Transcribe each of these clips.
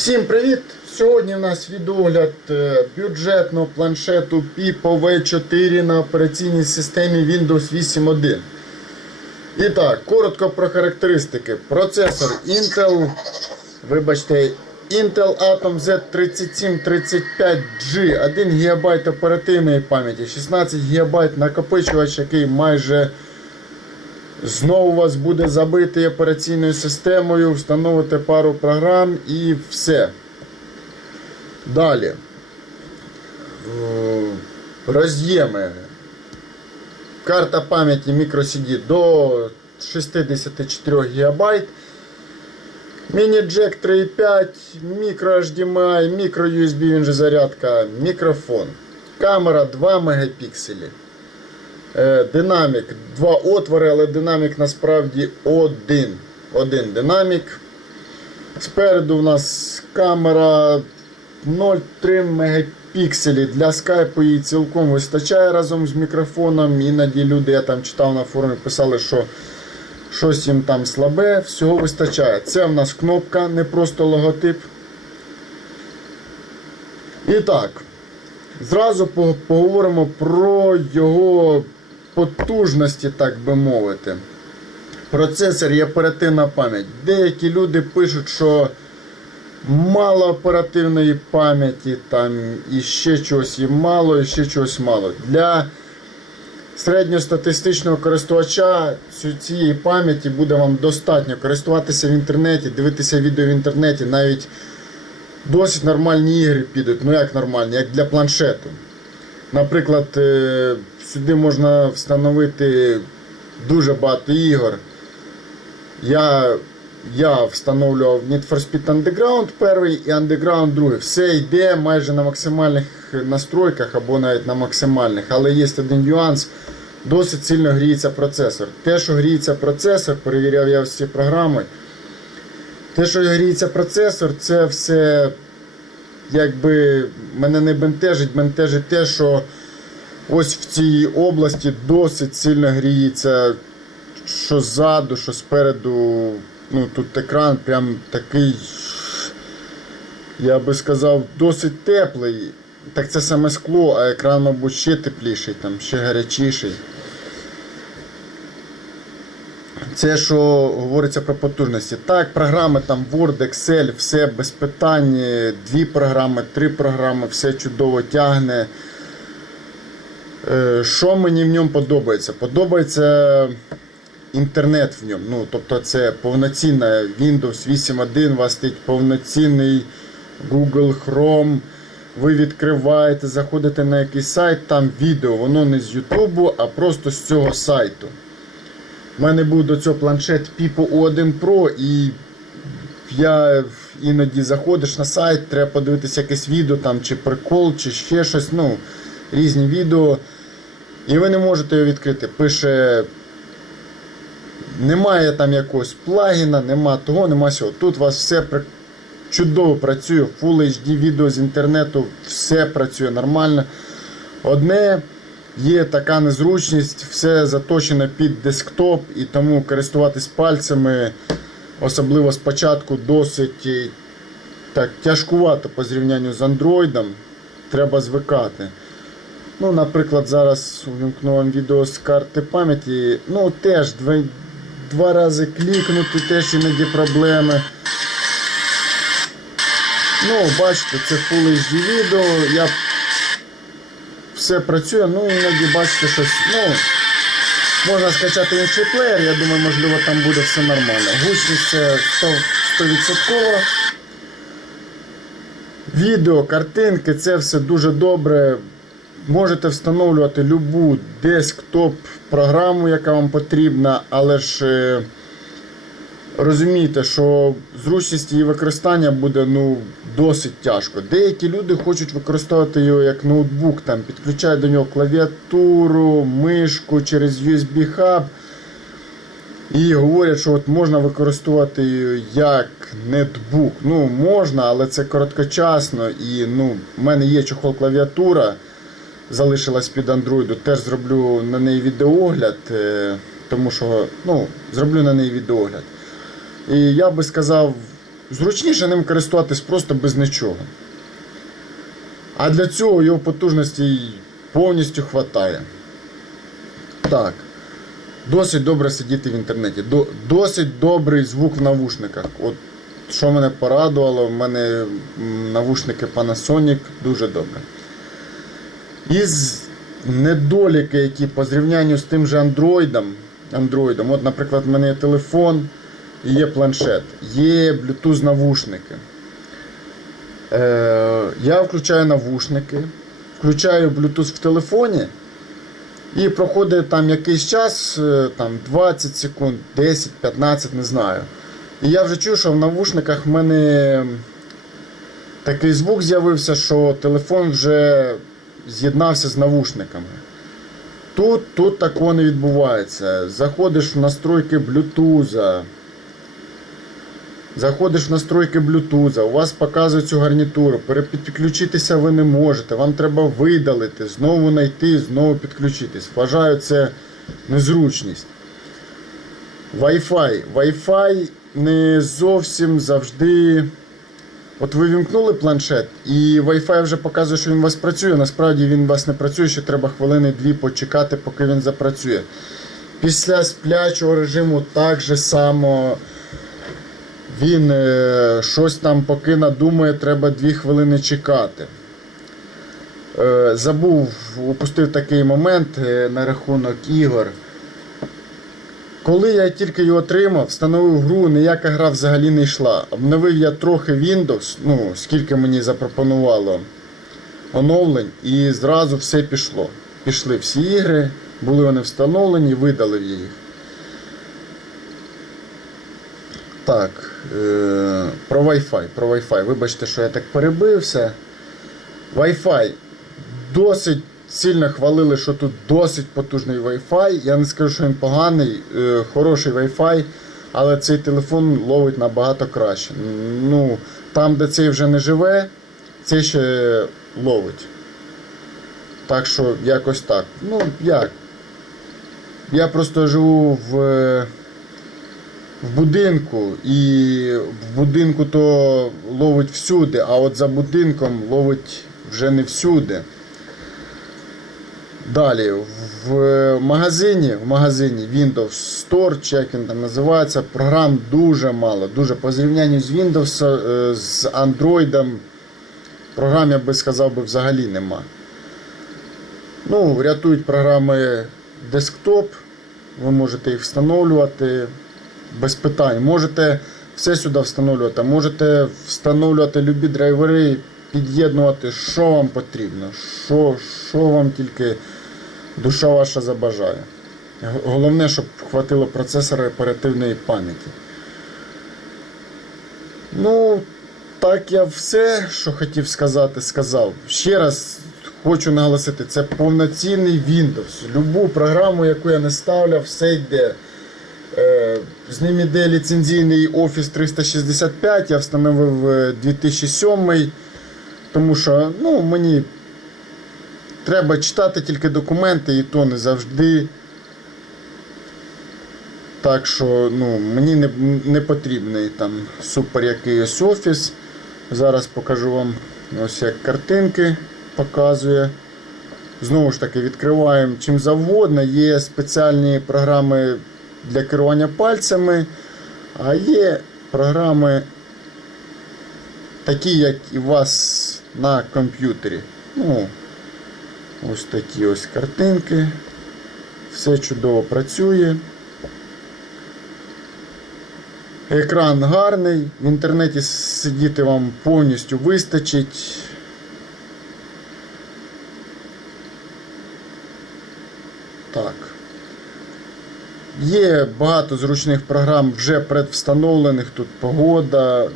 Всім привіт! Сьогодні у нас відогляд е, бюджетного планшету Pipo V4 на операційній системі Windows 8.1. І так, коротко про характеристики. Процесор Intel, вибачте, Intel Atom Z3735G, 1 ГБ оперативної пам'яті, 16 ГБ накопичувач, який майже Знову вас буде забитий операційною системою, встановите пару програм і все. Далі. Е, Роз'єми. Карта пам'яті microCD до 64 ГБ. Міні-джек 3.5, мікро HDMI, мікро USB, він же зарядка, мікрофон. Камера 2 мегапікселі. Е, Динамік, два отвори, але динамік насправді один. Один динамік. Спереду у нас камера 0,3 мегапікселі. Для скайпу її цілком вистачає разом з мікрофоном. Іноді люди, я там читав на форумі, писали, що щось їм там слабе, всього вистачає. Це в нас кнопка, не просто логотип. І так. Зразу поговоримо про його потужності, так би мовити. Процесор і оперативна пам'ять. Деякі люди пишуть, що мало оперативної пам'яті, там і ще чогось є мало, і ще чогось мало. Для середньостатистичного користувача цієї пам'яті буде вам достатньо користуватися в інтернеті, дивитися відео в інтернеті, навіть досить нормальні ігри підуть. Ну як нормальні, як для планшету. Наприклад, е, сюди можна встановити дуже багато ігор. Я, я встановлював Need for Speed Underground перший і Underground другий. Все йде майже на максимальних настройках або навіть на максимальних. Але є один нюанс. Досить сильно гріється процесор. Те, що гріється процесор, перевіряв я всі програми. Те, що гріється процесор, це все якби мене не бентежить, бентежить те, що ось в цій області досить сильно гріється, що ззаду, що спереду. Ну тут екран прям такий, я би сказав, досить теплий. Так це саме скло, а екран, мабуть, ще тепліший, там, ще гарячіший. Це що говориться про потужності. Так, програми там Word, Excel, все без питань. Дві програми, три програми, все чудово тягне. Е, Що мені в ньому подобається? Подобається інтернет в ньому. Ну, тобто це повноцінна Windows 8.1, у вас стоїть повноцінний Google Chrome. Ви відкриваєте, заходите на якийсь сайт, там відео, воно не з YouTube, а просто з цього сайту. У мене був до цього планшет Pipo U1 Pro і я іноді заходиш на сайт, треба подивитися якесь відео там, чи прикол, чи ще щось, ну, різні відео. І ви не можете його відкрити. Пише. Немає там якогось плагіна, нема того, нема сього. Тут у вас все чудово працює, Full HD відео з інтернету, все працює нормально. Одне є така незручність, все заточено під десктоп і тому користуватись пальцями, особливо спочатку, досить е, так, тяжкувато по зрівнянню з Android. Треба звикати. Ну, наприклад, зараз увімкну вам відео з карти пам'яті. Ну, теж два, два рази клікнути, теж іноді проблеми. Ну, бачите, це Full HD відео. Я все працює, ну іноді бачите щось. Ну, можна скачати інший плеєр, я думаю, можливо, там буде все нормально. Гучність це 100%. 100%. Відео, картинки, це все дуже добре. Можете встановлювати любу десктоп програму, яка вам потрібна, але ж е, розумійте, що зручність її використання буде ну, досить тяжко. Деякі люди хочуть використовувати його як ноутбук, там, підключають до нього клавіатуру, мишку через USB хаб. І говорять, що от можна використовувати як нетбук. Ну, можна, але це короткочасно. І ну, в мене є чохол клавіатура, залишилась під Android. Теж зроблю на неї відеогляд, е, тому що ну, зроблю на неї відеогляд. І я би сказав, зручніше ним користуватись просто без нічого. А для цього його потужності повністю вистачає. Так. Досить добре сидіти в інтернеті. Досить добрий звук в навушниках. От що мене порадувало, в мене навушники Panasonic дуже добре. Із недоліки, які по зрівнянню з тим же Android, Android, от, наприклад, в мене є телефон і є планшет, є Bluetooth навушники. Е, я включаю навушники, включаю Bluetooth в телефоні. І проходить там якийсь час, е, там 20 секунд, 10, 15, не знаю. І я вже чую, що в навушниках в мене такий звук з'явився, що телефон вже з'єднався з навушниками. Тут, тут такого не відбувається. Заходиш в настройки Bluetooth. Заходиш в настройки Bluetooth, у вас показує цю гарнітуру, перепідключитися ви не можете, вам треба видалити, знову знайти, знову підключитись. Вважаю це незручність. Wi-Fi. Wi-Fi не зовсім завжди. От ви вімкнули планшет, і Wi-Fi вже показує, що він у вас працює. Насправді він у вас не працює, ще треба хвилини-дві почекати, поки він запрацює. Після сплячого режиму так же само він е, щось там поки надумає, треба 2 хвилини чекати. Е, забув, упустив такий момент е, на рахунок ігор. Коли я тільки його отримав, встановив гру, ніяка гра взагалі не йшла. Обновив я трохи Windows, ну, скільки мені запропонувало оновлень, і зразу все пішло. Пішли всі ігри, були вони встановлені, видалив їх. Так, е, про Wi-Fi. Про Wi-Fi. Вибачте, що я так перебився. Wi-Fi. Досить сильно хвалили, що тут досить потужний Wi-Fi. Я не скажу, що він поганий, е, хороший Wi-Fi, але цей телефон ловить набагато краще. Ну, там, де цей вже не живе, цей ще ловить. Так що якось так. Ну, як? Я просто живу в. е, в будинку, і в будинку то ловить всюди, а от за будинком ловить вже не всюди. Далі, в магазині, в магазині Windows Store, як він там називається, програм дуже мало. Дуже по зрівнянню з Windows, е, з Android, програм, я би сказав, би, взагалі нема. Ну, рятують програми Desktop, ви можете їх встановлювати без питань. Можете все сюди встановлювати, можете встановлювати любі драйвери, під'єднувати, що вам потрібно, що, що вам тільки душа ваша забажає. Головне, щоб хватило процесора оперативної пам'яті. Ну, так я все, що хотів сказати, сказав. Ще раз хочу наголосити, це повноцінний Windows. Любу програму, яку я не ставляв, все йде. Е, З ним іде ліцензійний Office 365, я встановив е, 2007, тому що ну, мені треба читати тільки документи, і то не завжди. Так що ну, мені не, не потрібний там супер якийсь офіс. Зараз покажу вам ось як картинки показує. Знову ж таки, відкриваємо чим завгодно. Є спеціальні програми для керування пальцями, а є програми такі, як і у вас на комп'ютері. Ну, ось такі ось картинки. Все чудово працює. Екран гарний, в інтернеті сидіти вам повністю вистачить. Так. Є багато зручних програм вже предвстановлених. Тут погода,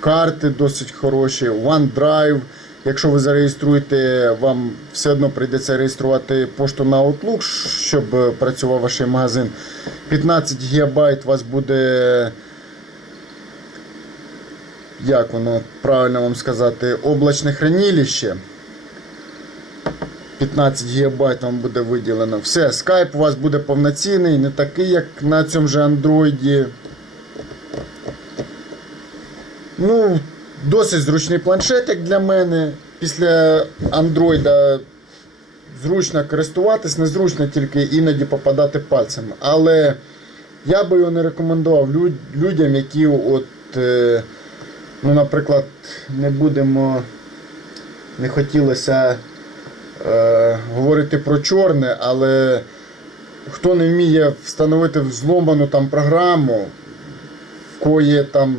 карти досить хороші, OneDrive. Якщо ви зареєструєте, вам все одно прийдеться реєструвати пошту на Outlook, щоб е, працював ваш магазин. 15 ГБ у вас буде, як воно правильно вам сказати, облачне хранилище. 15 ГБ вам буде виділено. Все, скайп у вас буде повноцінний, не такий, як на цьому же андроїді. Ну, досить зручний планшет, як для мене. Після Андроїда зручно користуватись, незручно тільки іноді попадати пальцем. Але я би його не рекомендував люд- людям, які, от, е, ну, наприклад, не будемо, не хотілося е, говорити про чорне, але хто не вміє встановити взломану там програму, в є там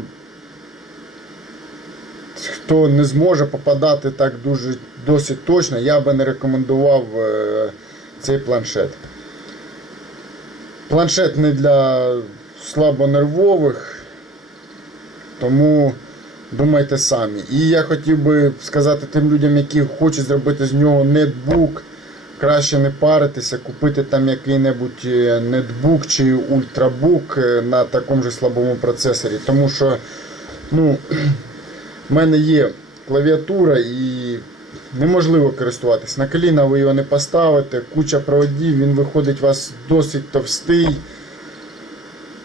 хто не зможе попадати так дуже досить точно, я би не рекомендував е, цей планшет. Планшет не для слабонервових, тому думайте самі. І я хотів би сказати тим людям, які хочуть зробити з нього нетбук, краще не паритися, купити там який-небудь е, нетбук чи ультрабук е, на такому ж слабому процесорі. Тому що, ну, в мене є клавіатура і неможливо користуватись. На коліна ви його не поставите, куча проводів, він виходить у вас досить товстий.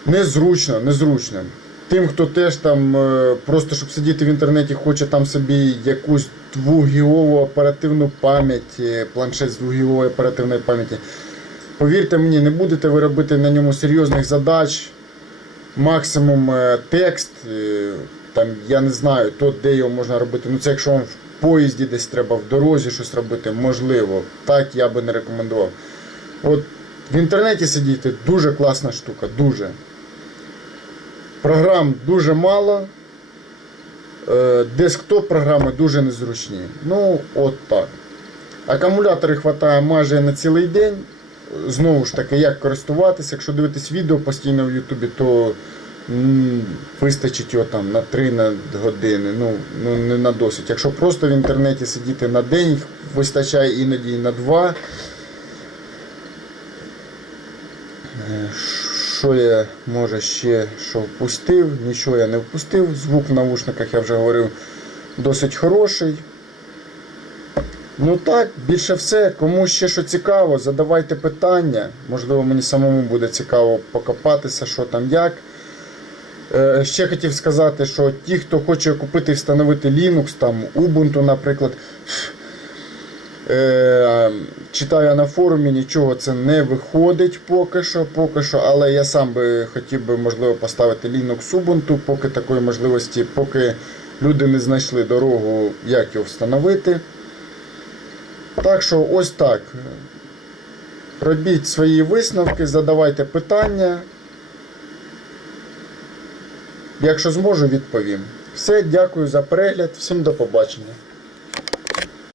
Незручно, незручно. Тим, хто теж там е, просто щоб сидіти в інтернеті, хоче там собі якусь 2 гігову оперативну пам'ять, е, планшет з 2 гігової оперативної пам'яті. Повірте мені, не будете ви робити на ньому серйозних задач. Максимум е, текст, там, я не знаю, то де його можна робити. Ну це якщо вам в поїзді десь треба, в дорозі щось робити, можливо. Так я би не рекомендував. От в інтернеті сидіти дуже класна штука, дуже. Програм дуже мало. Е, Десктоп програми дуже незручні. Ну, от так. Акумулятори вистачає майже на цілий день. Знову ж таки, як користуватися, якщо дивитись відео постійно в Ютубі, то вистачить його там на 3 на години, ну, ну не на досить. Якщо просто в інтернеті сидіти на день, вистачає іноді і на 2. Е, Що я може ще що впустив? Нічого я не впустив. Звук в навушниках, я вже говорив, досить хороший. Ну так, більше все. Кому ще що цікаво, задавайте питання. Можливо, мені самому буде цікаво покопатися, що там як. Е, Ще хотів сказати, що ті, хто хоче купити і встановити Linux, там Ubuntu, наприклад, е, читаю на форумі, нічого це не виходить поки що, поки що, але я сам би хотів би, можливо, поставити Linux Ubuntu, поки такої можливості, поки люди не знайшли дорогу, як його встановити. Так що ось так. Робіть свої висновки, задавайте питання. Якщо зможу, відповім. Все, дякую за перегляд, всім до побачення.